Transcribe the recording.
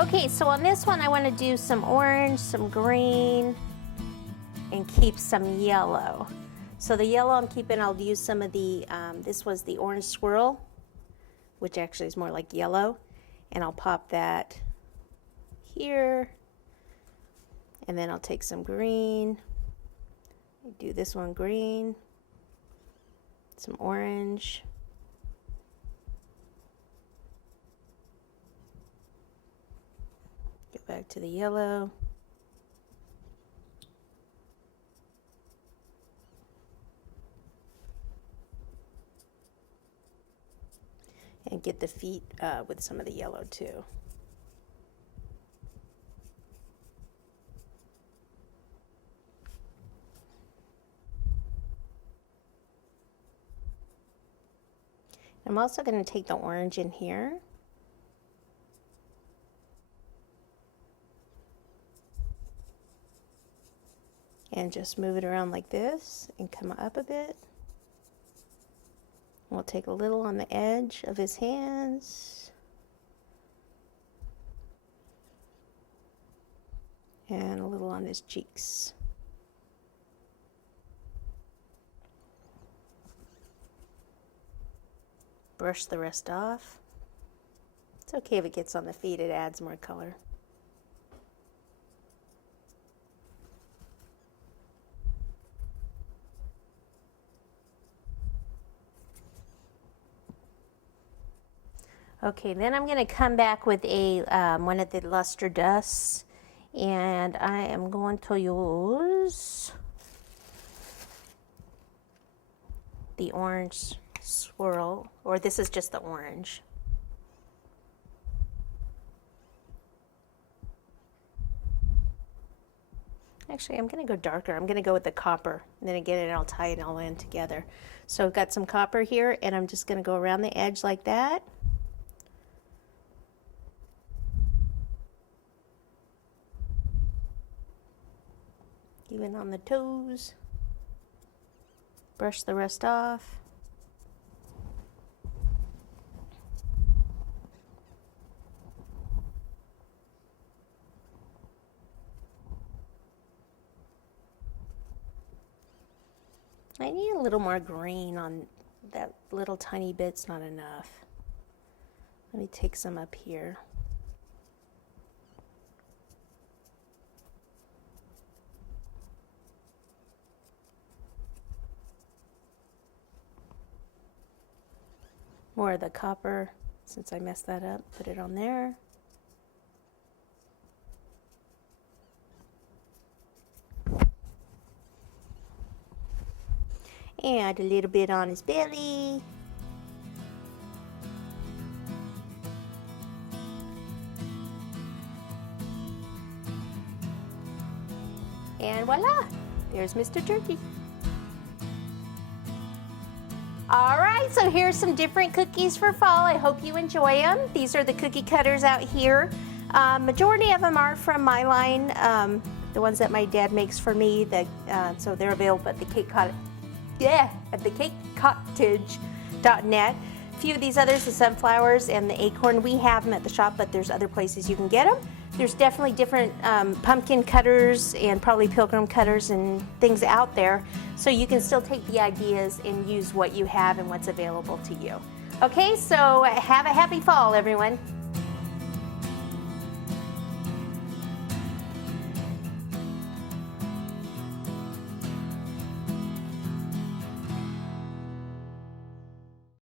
Okay, so on this one I want to do some orange, some green, and keep some yellow. So the yellow I'm keeping, I'll use some of the, this was the orange swirl, which actually is more like yellow, and I'll pop that here, and then I'll take some green, do this one green, some orange, go back to the yellow, and get the feet with some of the yellow too. I'm also going to take the orange in here and just move it around like this and come up a bit. We'll take a little on the edge of his hands and a little on his cheeks. Brush the rest off. It's okay if it gets on the feet, it adds more color. Okay, then I'm going to come back with a one of the luster dusts, and I am going to use the orange swirl, or this is just the orange. Actually, I'm going to go darker. I'm going to go with the copper, and then again I'll tie it all in together. So I've got some copper here, and I'm just going to go around the edge like that. Even on the toes. Brush the rest off. I need a little more green on that little tiny bit's not enough. Let me take some up here. More of the copper, since I messed that up, put it on there. Add a little bit on his belly. And voila, there's Mr. Turkey. All right, so here's some different cookies for fall. I hope you enjoy them. These are the cookie cutters out here. Majority of them are from my line, the ones that my dad makes for me. So they're available at the cakecottage.net. A few of these others, the sunflowers and the acorn, we have them at the shop, but there's other places you can get them. There's definitely different pumpkin cutters and probably pilgrim cutters and things out there, so you can still take the ideas and use what you have and what's available to you. Okay, so have a happy fall, everyone.